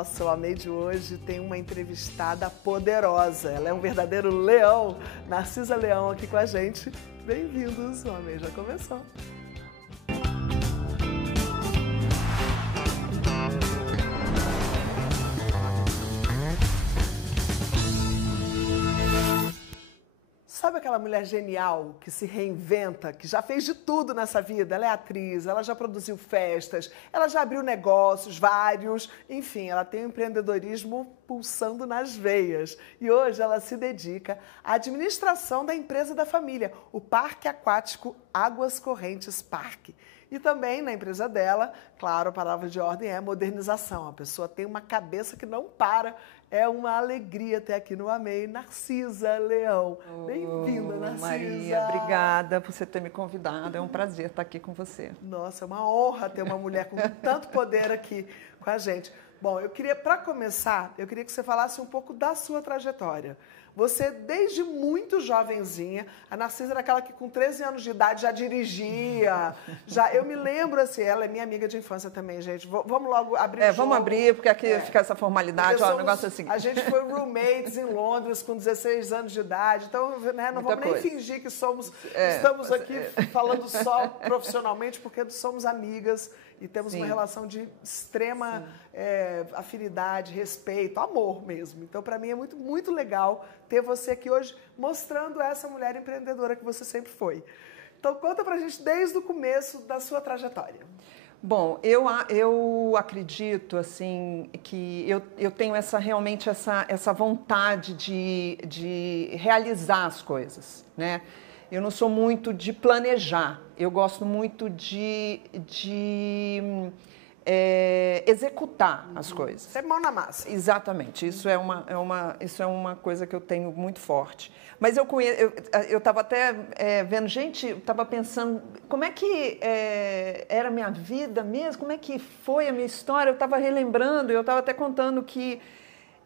Nossa, o Amei de hoje tem uma entrevistada poderosa. Ela é um verdadeiro leão. Narcisa Leão aqui com a gente. Bem-vindos, o Amei já começou. Sabe aquela mulher genial que se reinventa, que já fez de tudo nessa vida? Ela é atriz, ela já produziu festas, ela já abriu negócios, vários. Enfim, ela tem o empreendedorismo pulsando nas veias. E hoje ela se dedica à administração da empresa da família, o Parque Aquático Águas Correntes Parque. E também na empresa dela, claro, a palavra de ordem é modernização. A pessoa tem uma cabeça que não para. É uma alegria ter aqui no Amei Narcisa Leão. Bem-vinda, Narcisa. Maria, obrigada por você ter me convidado. É um prazer estar aqui com você. Nossa, é uma honra ter uma mulher com tanto poder aqui com a gente. Bom, para começar, eu queria que você falasse um pouco da sua trajetória. Você, desde muito jovenzinha, a Narcisa era aquela que com 13 anos de idade já dirigia. Eu me lembro, assim, ela é minha amiga de infância também, gente. Vamos logo abrir o jogo. Vamos abrir, porque aqui fica essa formalidade, ó, o negócio assim. A gente foi roommates em Londres com 16 anos de idade, então né, não vamos nem fingir que estamos aqui falando só profissionalmente, porque somos amigas e temos uma relação de extrema afinidade, respeito, amor mesmo. Então, para mim, é muito, muito legal ter você aqui hoje mostrando essa mulher empreendedora que você sempre foi. Então, conta pra gente desde o começo da sua trajetória. Bom, eu acredito assim que eu tenho realmente essa vontade de realizar as coisas, né? Eu não sou muito de planejar, eu gosto muito de executar as coisas. Você é mão na massa. Exatamente, isso é uma coisa que eu tenho muito forte. Mas eu estava até vendo, gente, eu estava pensando, como é que era a minha vida mesmo, como é que foi a minha história, eu estava relembrando, eu estava até contando que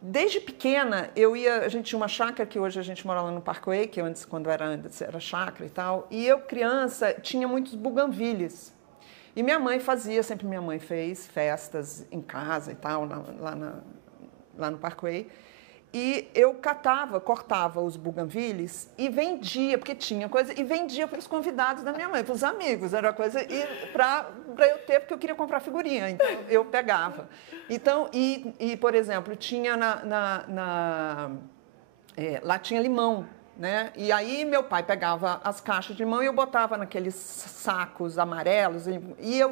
desde pequena, a gente tinha uma chácara, que hoje a gente mora lá no Parkway, que antes, quando antes era chácara e tal, e eu, criança, tinha muitos buganvílias. E minha mãe fez festas em casa e tal, lá no Parkway. E eu cortava os buganvílias e vendia, porque tinha coisa, e vendia para os convidados da minha mãe, para os amigos, era coisa, e para eu ter, porque eu queria comprar figurinha, então eu pegava. Então, por exemplo, tinha lá tinha limão, né? E aí meu pai pegava as caixas de limão e eu botava naqueles sacos amarelos, e eu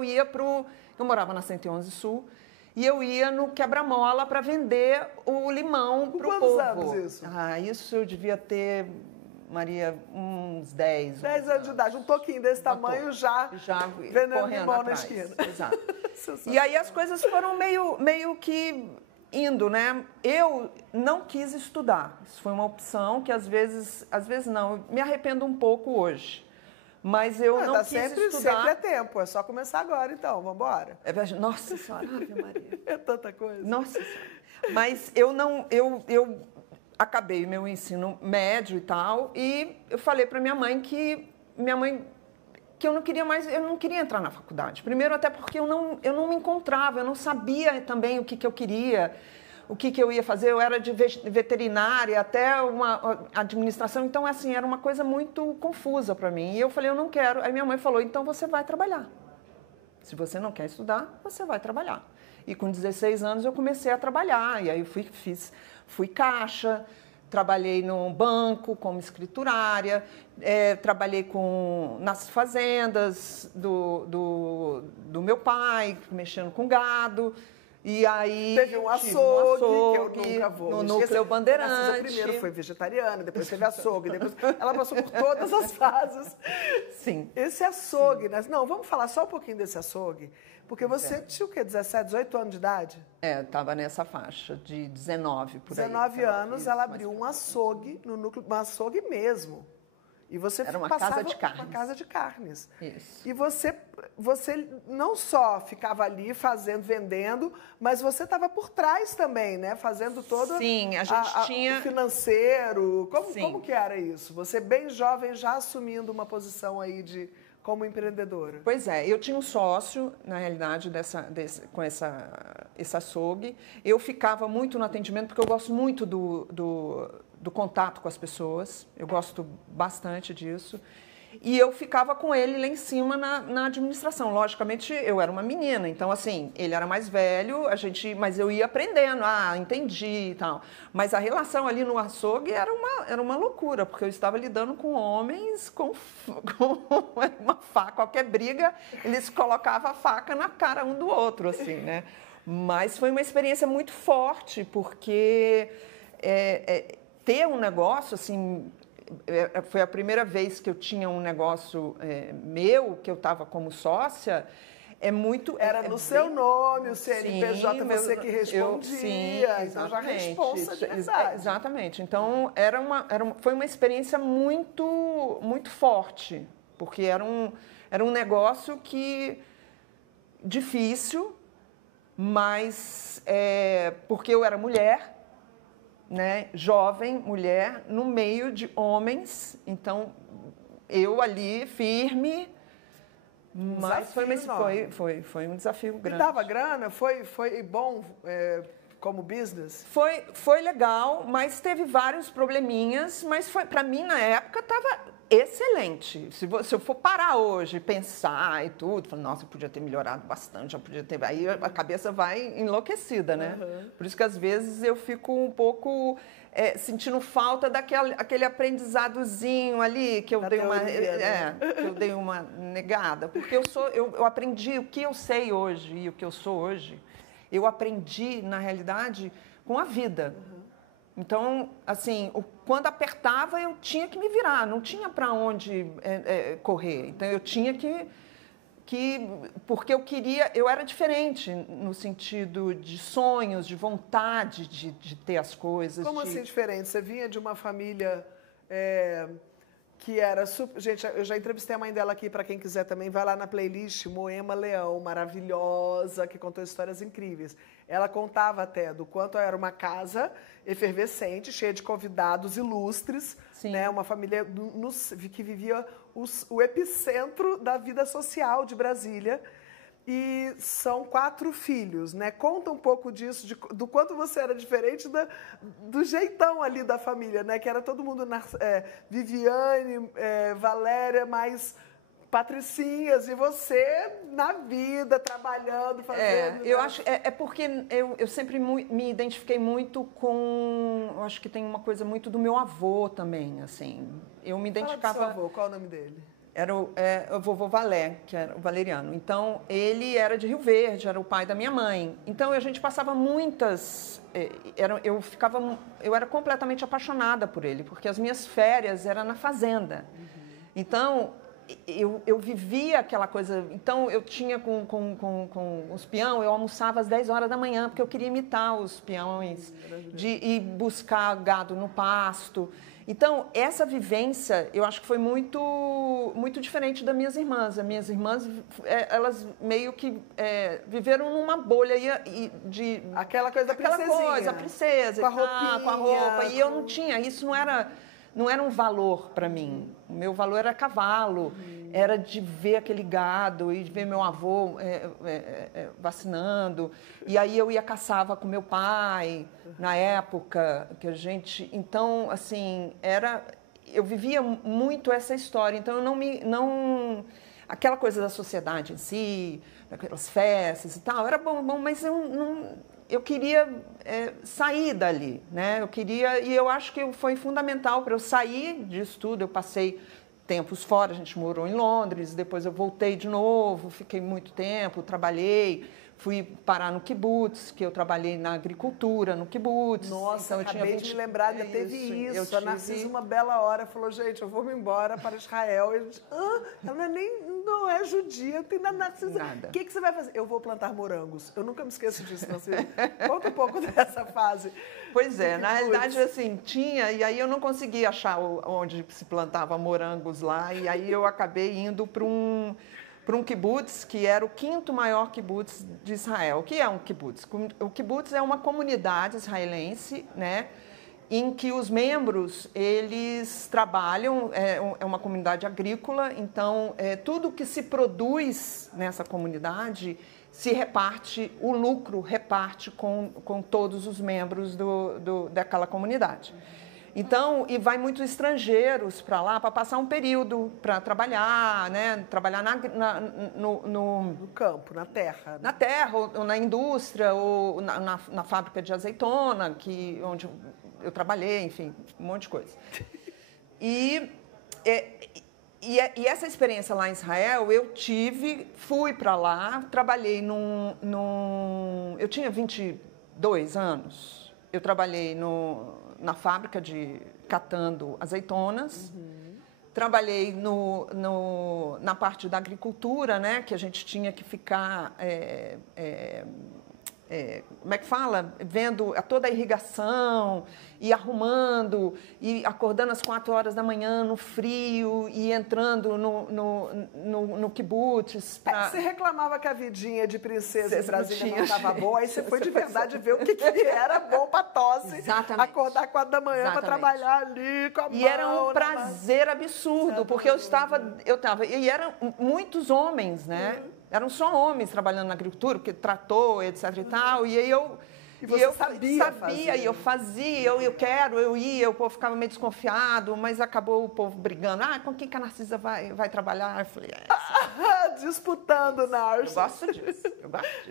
morava na 111 Sul, e eu ia no quebra-mola para vender o limão para o povo. Quantos anos isso? Isso eu devia ter, Maria, uns 10. 10 anos de idade, um toquinho desse tamanho já vendendo limão na esquina. Exato. E aí as coisas foram meio que indo, né? Eu não quis estudar. Isso foi uma opção que às vezes não, eu me arrependo um pouco hoje. Mas eu não quis estudar. Sempre é tempo, é só começar agora então, vamos embora. Nossa Senhora, Ave Maria. É tanta coisa. Nossa Senhora. Mas eu acabei meu ensino médio e tal, e eu falei para minha mãe que eu não queria mais, eu não queria entrar na faculdade. Primeiro até porque eu não me encontrava, eu não sabia também o que eu queria, o que eu ia fazer. Eu era de veterinária até uma administração, então assim, era uma coisa muito confusa para mim. E eu falei, eu não quero. Aí minha mãe falou, então você vai trabalhar. Se você não quer estudar, você vai trabalhar. E com 16 anos eu comecei a trabalhar, e aí eu fui caixa, trabalhei no banco como escriturária, trabalhei nas fazendas do meu pai, mexendo com gado. E aí teve um açougue, que eu nunca vou no Núcleo Bandeirante. A primeiro foi vegetariana, depois teve açougue, depois ela passou por todas as fases. Sim. Esse açougue, né? Não, vamos falar só um pouquinho desse açougue, porque você tinha o quê? 17, 18 anos de idade? Estava nessa faixa de 19 por aí. 19 anos, ela abriu um açougue no núcleo, um açougue mesmo. E você era uma passava casa de carnes. Uma casa de carnes. Isso. E você não só ficava ali vendendo, mas você estava por trás também, né? Fazendo todo Sim, a gente tinha o financeiro. Como que era isso? Você bem jovem já assumindo uma posição aí de como empreendedora? Pois é, eu tinha um sócio, na realidade, com esse açougue. Eu ficava muito no atendimento, porque eu gosto muito do contato com as pessoas, eu gosto bastante disso. E eu ficava com ele lá em cima na administração. Logicamente, eu era uma menina, então, assim, ele era mais velho, mas eu ia aprendendo, entendi e tal. Mas a relação ali no açougue era uma loucura, porque eu estava lidando com homens com uma faca, qualquer briga, eles colocavam a faca na cara um do outro, assim, né? Mas foi uma experiência muito forte, porque ter um negócio, assim... Foi a primeira vez que eu tinha um negócio meu, que eu estava como sócia, Era no seu nome, o CNPJ, sim, você que respondia, sim, então já responsa de verdade. Exatamente. Então, foi uma experiência muito, muito forte, porque era um negócio difícil, mas porque eu era mulher, né, jovem, mulher, no meio de homens, então eu ali firme, mas foi um desafio grande. E dava grana? Foi bom como business? Foi legal, mas teve vários probleminhas, mas para mim na época estava excelente. Se eu for parar hoje, pensar e tudo, falar, nossa, eu podia ter melhorado bastante, já podia ter. Aí a cabeça vai enlouquecida, né? Uhum. Por isso que às vezes eu fico um pouco sentindo falta aquele aprendizadozinho ali que eu dei uma negada, porque eu aprendi o que eu sei hoje e o que eu sou hoje. Eu aprendi na realidade com a vida. Uhum. Então, assim, quando apertava, eu tinha que me virar, não tinha para onde correr. Então, eu tinha porque eu era diferente no sentido de sonhos, de vontade de ter as coisas. Como assim diferente? Você vinha de uma família que era super... Gente, eu já entrevistei a mãe dela aqui, para quem quiser também, vai lá na playlist, Moema Leão, maravilhosa, que contou histórias incríveis. Ela contava até do quanto era uma casa efervescente, cheia de convidados ilustres, né? Uma família que vivia o epicentro da vida social de Brasília. E são 4 filhos, né? Conta um pouco disso, do quanto você era diferente do jeitão ali da família, né? Que era todo mundo, Viviane, Valéria, mais patricinhas, e você na vida, trabalhando, fazendo... Eu acho, porque eu sempre me identifiquei muito com... Eu acho que tem uma coisa muito do meu avô também, assim. Eu me identificava... Fala do seu avô, qual é o nome dele? Era o vovô Valé, que era o Valeriano. Então, ele era de Rio Verde, era o pai da minha mãe. Então, a gente passava muitas... Eu era completamente apaixonada por ele, porque as minhas férias eram na fazenda. Uhum. Então, eu vivia aquela coisa... Então, eu tinha com os peão, eu almoçava às 10 horas da manhã, porque eu queria imitar os peões, de ir buscar gado no pasto. Então, essa vivência, eu acho que foi muito, muito diferente das minhas irmãs. As minhas irmãs, elas meio que viveram numa bolha de... Aquela coisa da princesinha. Aquela coisa, a princesa com a roupa. E eu não tinha, isso não era um valor para mim. O meu valor era cavalo, era de ver aquele gado e de ver meu avô vacinando. E aí eu ia caçava com meu pai, na época que a gente... Então, assim, eu vivia muito essa história. Então, eu aquela coisa da sociedade em si, aquelas festas e tal, era bom, mas eu queria sair dali, né? E eu acho que foi fundamental para eu sair disso tudo. Eu passei tempos fora, a gente morou em Londres, depois eu voltei de novo, fiquei muito tempo, trabalhei, fui parar no kibutz, que eu trabalhei na agricultura, no kibutz. Nossa, então, acabei de me lembrar, já teve isso. A Narcisa, uma bela hora, falou, gente, eu vou me embora para Israel. E a gente, ela não é judia, não tem nada. Narcisa, o que você vai fazer? Eu vou plantar morangos. Eu nunca me esqueço disso, Narcisa. Conta um pouco dessa fase. Pois na realidade, assim, tinha, e aí eu não conseguia achar onde se plantava morangos lá, e aí eu acabei indo para um kibutz, que era o 5º maior kibutz de Israel. O que é um kibutz? O kibutz é uma comunidade israelense, né? em que os membros, eles trabalham, é uma comunidade agrícola, então tudo que se produz nessa comunidade se reparte, o lucro reparte com todos os membros daquela comunidade. Então, e vai muitos estrangeiros para lá para passar um período para trabalhar, né? Trabalhar no campo, na terra. Na terra, ou na indústria, ou na fábrica de azeitona, onde eu trabalhei, enfim, um monte de coisa. E essa experiência lá em Israel, eu fui para lá, trabalhei eu tinha 22 anos, eu trabalhei na fábrica catando azeitonas, trabalhei na parte da agricultura, né, que a gente tinha que ficar, como é que fala? Vendo toda a irrigação, e arrumando, e acordando às 4 horas da manhã no frio, e entrando no kibutz. Você reclamava que a vidinha de princesa em Brasília não estava boa, aí você foi de verdade ver o que era bom para tosse. Exatamente. Acordar às 4 da manhã para trabalhar ali com a mão. E era um prazer absurdo, porque eu estava, e eram muitos homens, né? Eram só homens trabalhando na agricultura, porque trator, etc e tal, e aí eu sabia fazer. E eu fazia, eu ia, o povo ficava meio desconfiado, mas acabou o povo brigando. Com quem que a Narcisa vai trabalhar? Eu falei, disputando, Narcisa. Eu gosto disso.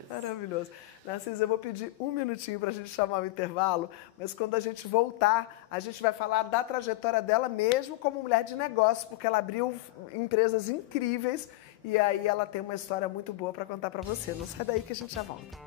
Maravilhoso. Narcisa, eu vou pedir um minutinho para a gente chamar o intervalo, mas quando a gente voltar, a gente vai falar da trajetória dela mesmo como mulher de negócio, porque ela abriu empresas incríveis e aí ela tem uma história muito boa para contar para você. Não sai daí que a gente já volta.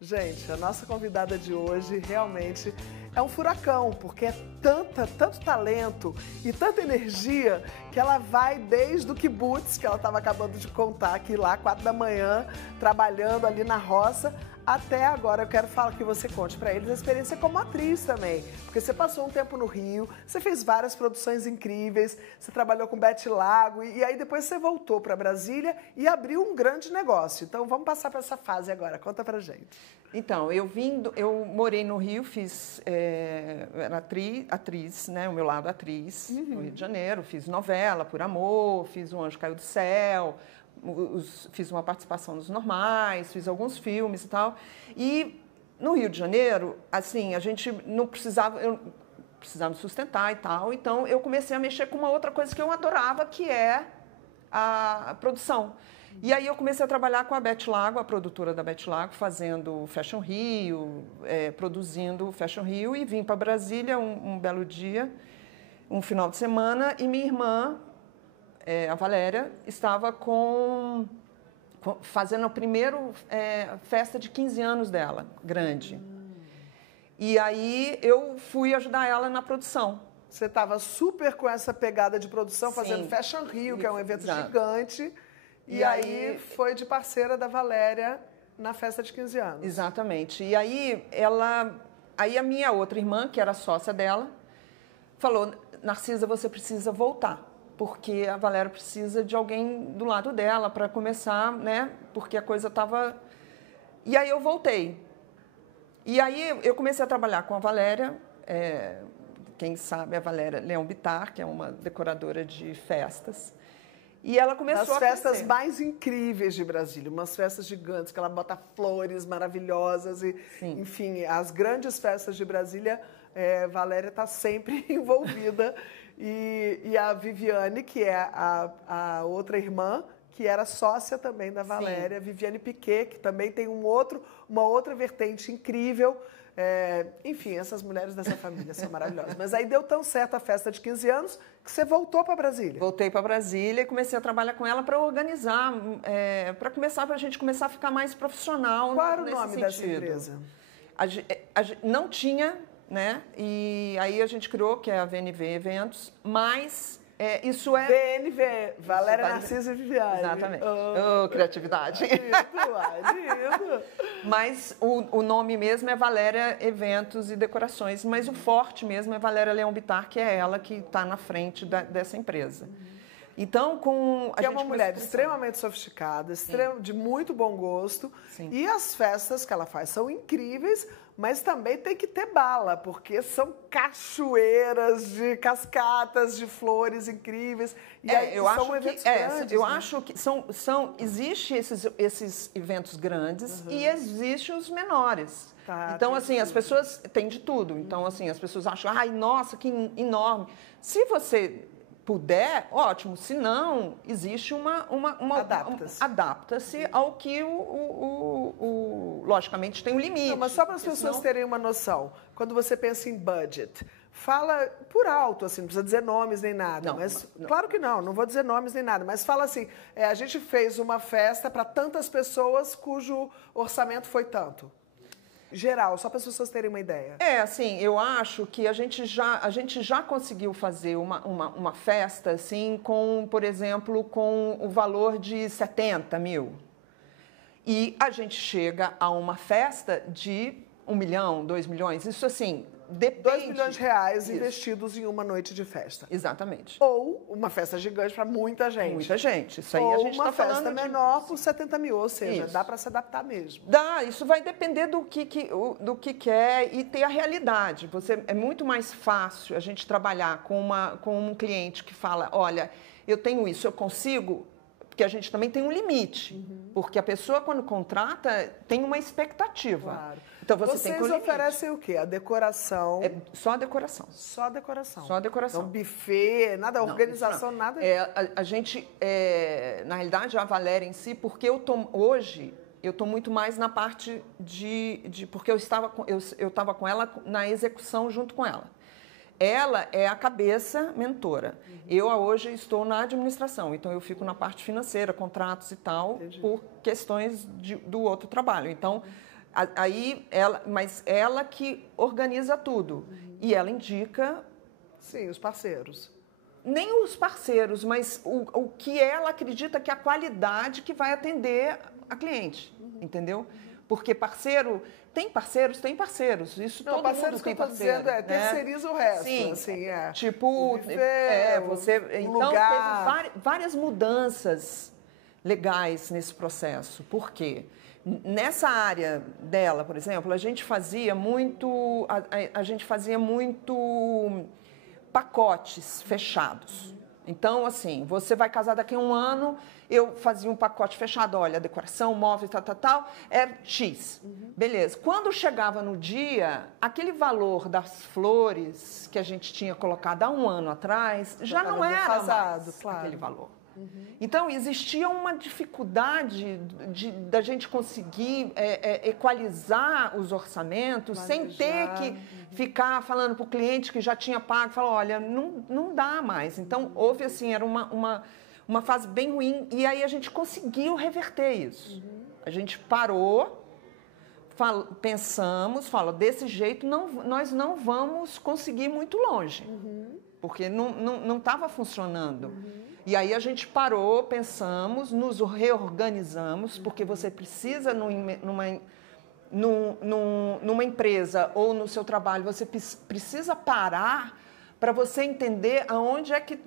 Gente, a nossa convidada de hoje realmente é um furacão, porque é tanto talento e tanta energia que ela vai desde o kibutz, que ela estava acabando de contar aqui lá, 4 da manhã, trabalhando ali na roça, até agora. Eu quero falar que você conte para eles a experiência como atriz também, porque você passou um tempo no Rio, você fez várias produções incríveis, você trabalhou com Beth Lago e aí depois você voltou para Brasília e abriu um grande negócio. Então vamos passar para essa fase agora, conta pra gente. Então, eu morei no Rio, era atriz, né, o meu lado atriz, no Rio de Janeiro, fiz novela, Por Amor, fiz O Anjo Caiu do Céu, fiz uma participação nos Normais, fiz alguns filmes e tal. E no Rio de Janeiro, assim, a gente não precisava, eu precisava me sustentar e tal, então eu comecei a mexer com uma outra coisa que eu adorava, que é a produção. E aí eu comecei a trabalhar com a Beth Lago, a produtora da Beth Lago, fazendo Fashion Rio, produzindo Fashion Rio, e vim para Brasília um belo dia, um final de semana, e minha irmã, a Valéria, estava fazendo a primeira festa de 15 anos dela, grande. E aí eu fui ajudar ela na produção. Você estava super com essa pegada de produção, fazendo Fashion Rio, que é um evento gigante. E aí foi de parceira da Valéria na festa de 15 anos. Exatamente. E aí a minha outra irmã, que era sócia dela, falou: Narcisa, você precisa voltar, porque a Valéria precisa de alguém do lado dela para começar, né? Porque a coisa estava... E aí eu voltei. E aí eu comecei a trabalhar com a Valéria, quem sabe a Valéria Leão Bittar, que é uma decoradora de festas. E ela começou as festas mais incríveis de Brasília, umas festas gigantes, que ela bota flores maravilhosas e, enfim, as grandes festas de Brasília, Valéria está sempre envolvida. E a Viviane, que é a outra irmã, que era sócia também da Valéria, Viviane Piquet, que também tem uma outra vertente incrível. Enfim, essas mulheres dessa família são maravilhosas. Mas aí deu tão certo a festa de 15 anos que você voltou para Brasília. Voltei para Brasília e comecei a trabalhar com ela para organizar, para a gente começar a ficar mais profissional. Qual era o nome dessa empresa? Não tinha, né? E aí a gente criou, que é a VNV Eventos, mas... isso é... VNV, Valéria, Narcisa e Viviane. Exatamente. Criatividade. Lindo. Mas o nome mesmo é Valéria Eventos e Decorações, mas o forte mesmo é Valéria Leão Bittar, que é ela que está na frente dessa empresa. Então, que é uma mulher extremamente sofisticada, de muito bom gosto. Sim. E as festas que ela faz são incríveis, mas também tem que ter bala, porque são cachoeiras de cascatas de flores incríveis. E aí são eventos grandes. Eu acho que existem esses eventos grandes e existem os menores. Tá, então, assim, as pessoas têm de tudo. Então, assim, as pessoas acham, ai, nossa, que enorme. Se você puder, ótimo. Se não, existe adapta-se ao que logicamente tem um limite. Não, mas só para as pessoas terem uma noção, quando você pensa em budget, fala por alto, assim, não precisa dizer nomes nem nada. Não. Claro que não vou dizer nomes nem nada, mas fala assim, a gente fez uma festa para tantas pessoas cujo orçamento foi tanto. Geral, só para as pessoas terem uma ideia. Assim, eu acho que a gente já conseguiu fazer uma festa, assim, por exemplo, com o valor de 70 mil. E a gente chega a uma festa de 1 milhão, 2 milhões, isso assim, depende. 2 milhões de reais investidos em uma noite de festa. Exatamente. Ou uma festa gigante para muita gente. Muita gente. Isso aí a gente está falando. Ou uma festa menor por 70 mil, ou seja, dá para se adaptar mesmo. Dá, isso vai depender do que quer e ter a realidade. É muito mais fácil a gente trabalhar com um cliente que fala, olha, eu tenho isso, eu consigo, porque a gente também tem um limite. Porque a pessoa, quando contrata, tem uma expectativa. Claro. Então, vocês oferecem o quê? A decoração? Só a decoração. Só a decoração. Só a decoração. Então, buffet, nada, organização, nada. A gente, na realidade, a Valéria em si, porque hoje eu estou muito mais na parte porque eu estava com ela na execução junto com ela. Ela é a cabeça mentora. Eu hoje estou na administração, então eu fico na parte financeira, contratos e tal, por questões do outro trabalho. Então, mas ela que organiza tudo. E ela indica... Sim, os parceiros. Nem os parceiros, mas o que ela acredita que é a qualidade que vai atender a cliente, entendeu? Porque tem parceiros. Isso não, todo mundo tem parceiro. Dizendo terceiriza o resto. Sim, assim, tipo, então teve várias mudanças legais nesse processo. Por quê? Nessa área dela, por exemplo, a gente fazia muito pacotes fechados. Então, assim, você vai casar daqui a 1 ano, eu fazia um pacote fechado, olha, decoração, móveis, tal, é X. Beleza. Quando chegava no dia, aquele valor das flores que a gente tinha colocado há 1 ano atrás, já não era mais aquele valor. Então, existia uma dificuldade da gente conseguir equalizar os orçamentos sem ter que ficar falando para o cliente que já tinha pago, falar, olha, não dá mais. Então, houve assim, era uma fase bem ruim e aí a gente conseguiu reverter isso. A gente parou, pensamos, desse jeito nós não vamos conseguir muito longe, porque não estava funcionando. E aí a gente parou, pensamos, nos reorganizamos, porque você precisa, numa empresa ou no seu trabalho, você precisa parar para você entender aonde é que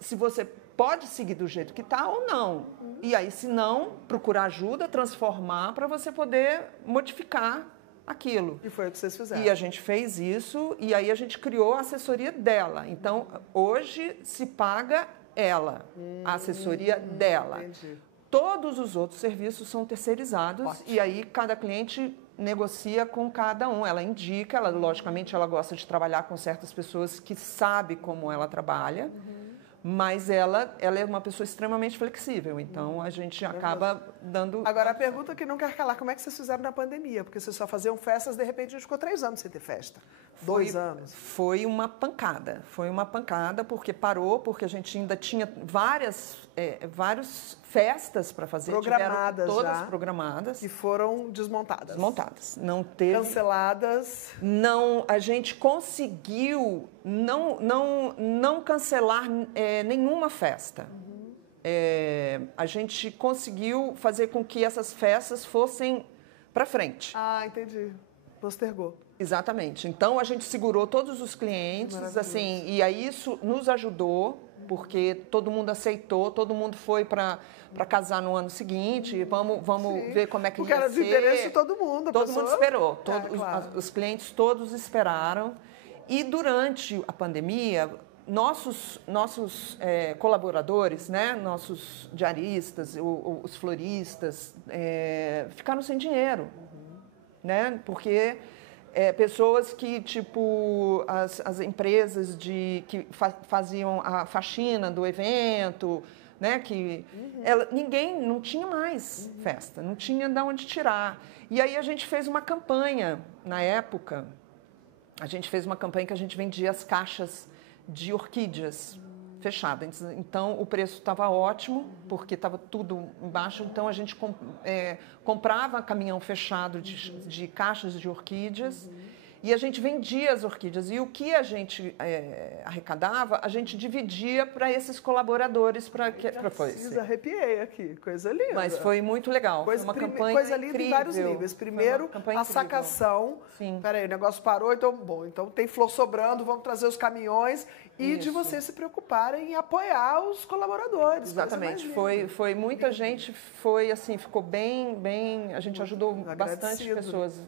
se você pode seguir do jeito que está ou não. E aí, se não, procurar ajuda, transformar para você poder modificar aquilo. E foi o que vocês fizeram. E a gente fez isso e aí a gente criou a assessoria dela. Então, hoje se paga ela, a assessoria dela. Entendi. Todos os outros serviços são terceirizados. Ótimo. E aí cada cliente negocia com cada um. Ela indica, logicamente ela gosta de trabalhar com certas pessoas que sabe como ela trabalha, mas ela é uma pessoa extremamente flexível. Então a gente acaba dando... Agora a pergunta que não quer calar, como é que vocês fizeram na pandemia? Porque vocês só faziam festas, de repente a gente ficou 3 anos sem ter festa. 2 anos. Foi uma pancada, porque parou, porque a gente ainda tinha várias festas para fazer. Programadas todas já. Programadas. E foram desmontadas. Desmontadas. Não teve... Canceladas. Não, a gente conseguiu não cancelar nenhuma festa. A gente conseguiu fazer com que essas festas fossem para frente. Ah, entendi. Postergou. Exatamente. Então, a gente segurou todos os clientes, assim, e aí isso nos ajudou, porque todo mundo aceitou, todo mundo foi para casar no ano seguinte, vamos ver como é que porque ia ser. Porque era de interesse de todo mundo. Todo mundo esperou, claro. os clientes todos esperaram. E durante a pandemia, nossos colaboradores, né, nossos diaristas, os floristas, ficaram sem dinheiro, né, porque pessoas que, tipo, as empresas que faziam a faxina do evento, né, que ninguém, não tinha mais festa, não tinha de onde tirar. E aí a gente fez uma campanha, na época, a gente fez uma campanha que a gente vendia as caixas de orquídeas fechadas. Então, o preço estava ótimo, porque estava tudo embaixo. Então, a gente comprava caminhão fechado de caixas de orquídeas e a gente vendia as orquídeas. E o que a gente arrecadava, a gente dividia para esses colaboradores. Arrepiei aqui, coisa linda. Mas foi muito legal, foi uma campanha coisa linda incrível. Em vários níveis. Primeiro, a sacação. Sim. Peraí, o negócio parou, então tem flor sobrando, vamos trazer os caminhões. E de vocês se preocuparem em apoiar os colaboradores. Exatamente. Foi muita gente, ficou bem, a gente ajudou bastante pessoas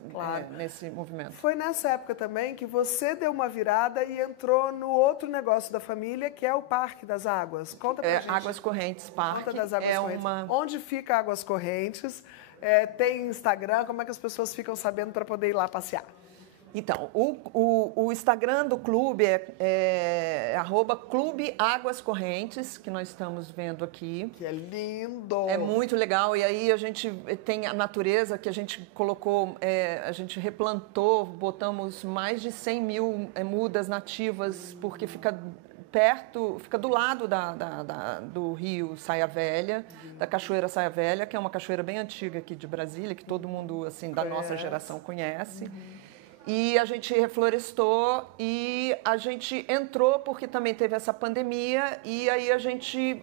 nesse movimento. Foi nessa época também que você deu uma virada e entrou no outro negócio da família, que é o Parque das Águas. Conta pra gente. Águas Correntes Parque. Conta das Águas Correntes. Onde fica Águas Correntes? Tem Instagram? Como é que as pessoas ficam sabendo para poder ir lá passear? Então, o Instagram do clube é @Clube Águas Correntes, que nós estamos vendo aqui. Que é lindo! É muito legal. E aí a gente tem a natureza que a gente colocou, a gente replantou, botamos mais de 100 mil mudas nativas, porque fica do lado do rio Saia Velha, da Cachoeira Saia Velha, que é uma cachoeira bem antiga aqui de Brasília, que todo mundo assim da nossa geração conhece. E a gente reflorestou e a gente entrou porque também teve essa pandemia e aí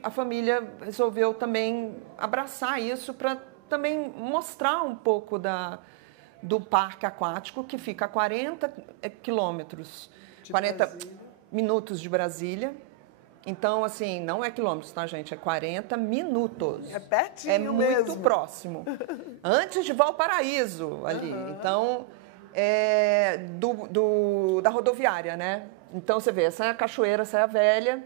a família resolveu também abraçar isso para também mostrar um pouco do parque aquático que fica a 40 quilômetros, 40 minutos de Brasília. Então, assim, não é quilômetros, tá, gente? É 40 minutos. É pertinho mesmo. É muito mesmo. próximo. Antes de Valparaíso, ali. Então, da rodoviária, né? Então, você vê, essa é a Cachoeira, essa é a Velha.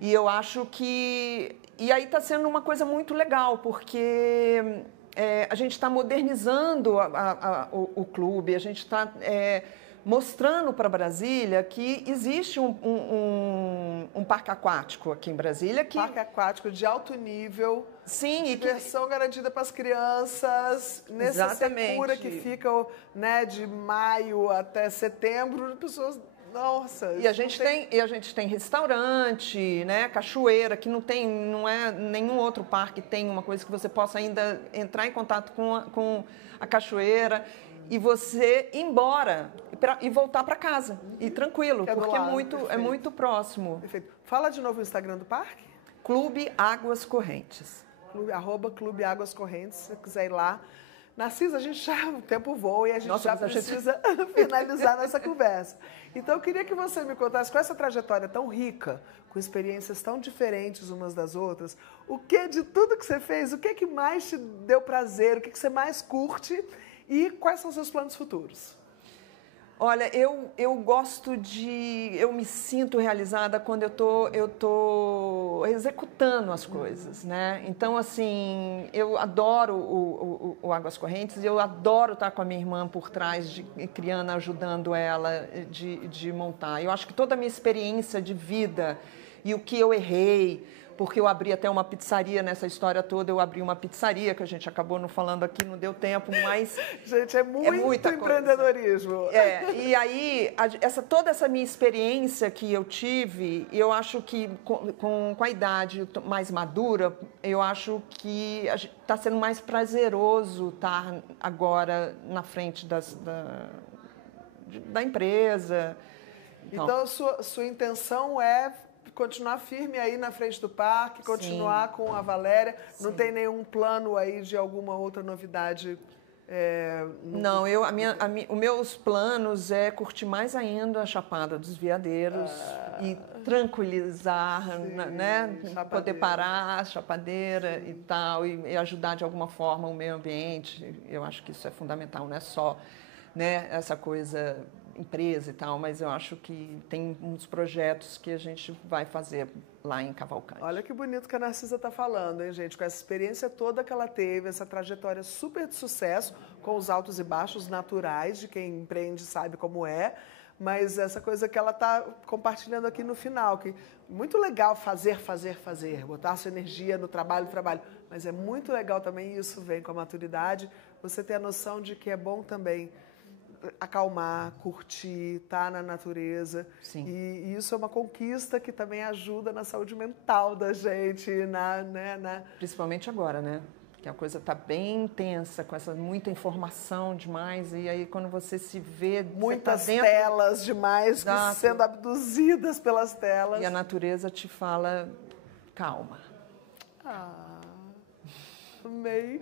E eu acho que... E aí está sendo uma coisa muito legal, porque a gente está modernizando o clube, a gente está... mostrando para Brasília que existe um parque aquático aqui em Brasília. Parque aquático de alto nível. Sim. Diversão garantida para as crianças. Nessa secura que fica, né, de maio até setembro, as pessoas... Nossa... E a gente tem restaurante, né, cachoeira, que não é nenhum outro parque tem uma coisa que você possa ainda entrar em contato com a cachoeira e você ir embora e voltar para casa, e tranquilo, porque é muito próximo. Perfeito. Fala de novo o Instagram do parque. Clube Águas Correntes. @Clube Águas Correntes, se você quiser ir lá. Narcisa, o tempo voa e a gente precisa finalizar nossa conversa. Então, eu queria que você me contasse, com essa trajetória tão rica, com experiências tão diferentes umas das outras, de tudo que você fez, o que mais te deu prazer, o que você mais curte e quais são os seus planos futuros? Olha, eu me sinto realizada quando eu tô executando as coisas, né? Então, assim, eu adoro o Águas Correntes, eu adoro estar com a minha irmã por trás, criando, ajudando ela de montar. Eu acho que toda a minha experiência de vida e o que eu errei, porque eu abri até uma pizzaria nessa história toda, eu abri uma pizzaria, que a gente acabou não falando aqui, não deu tempo, mas... Gente, é muito empreendedorismo. E aí, toda essa minha experiência que eu tive, eu acho que com a idade mais madura, eu acho que está sendo mais prazeroso estar agora na frente da empresa. Então, sua intenção é continuar firme aí na frente do parque, continuar com a Valéria. Sim. Não tem nenhum plano aí de alguma outra novidade Não, os meus planos é curtir mais ainda a Chapada dos Veadeiros e tranquilizar, né? Poder parar a chapadeira e tal, e ajudar de alguma forma o meio ambiente. Eu acho que isso é fundamental, não é só, né, essa coisa empresa e tal, mas eu acho que tem uns projetos que a gente vai fazer lá em Cavalcante. Olha que bonito que a Narcisa está falando, hein, gente? Com essa experiência toda que ela teve, essa trajetória super de sucesso, com os altos e baixos naturais de quem empreende sabe como é, mas essa coisa que ela está compartilhando aqui no final, que muito legal fazer, botar sua energia no trabalho, mas é muito legal também, e isso vem com a maturidade, você ter a noção de que é bom também acalmar, curtir, estar na natureza. Sim. E isso é uma conquista que também ajuda na saúde mental da gente, Principalmente agora, né? Que a coisa está bem intensa, com essa muita informação demais, e aí quando você se vê... Muitas você tá telas demais, sendo abduzidas pelas telas. E a natureza te fala, calma. Amei.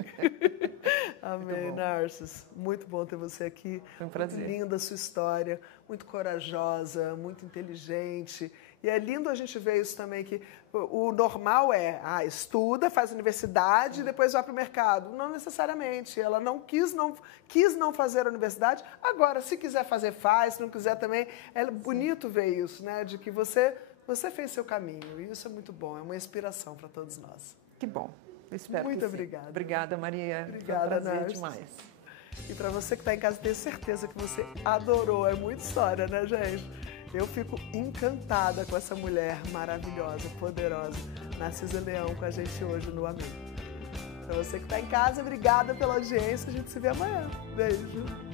Amei, Narcis. Muito bom ter você aqui. Foi um prazer. Muito linda a sua história, muito corajosa, muito inteligente. E é lindo a gente ver isso também, que o normal é, estuda, faz universidade e depois vai para o mercado. Não necessariamente. Ela não quis não fazer a universidade. Agora, se quiser fazer, faz. Se não quiser também. É bonito ver isso, né? De que você fez seu caminho. E isso é muito bom. É uma inspiração para todos nós. Que bom. Eu espero Muito que obrigada. Obrigada, Maria. Obrigada, foi um prazer Narcis. demais. E para você que está em casa, tenho certeza que você adorou. É muita história, né, gente? Eu fico encantada com essa mulher maravilhosa, poderosa, Narcisa Leão, com a gente hoje no Amigo. Para você que está em casa, obrigada pela audiência. A gente se vê amanhã. Beijo.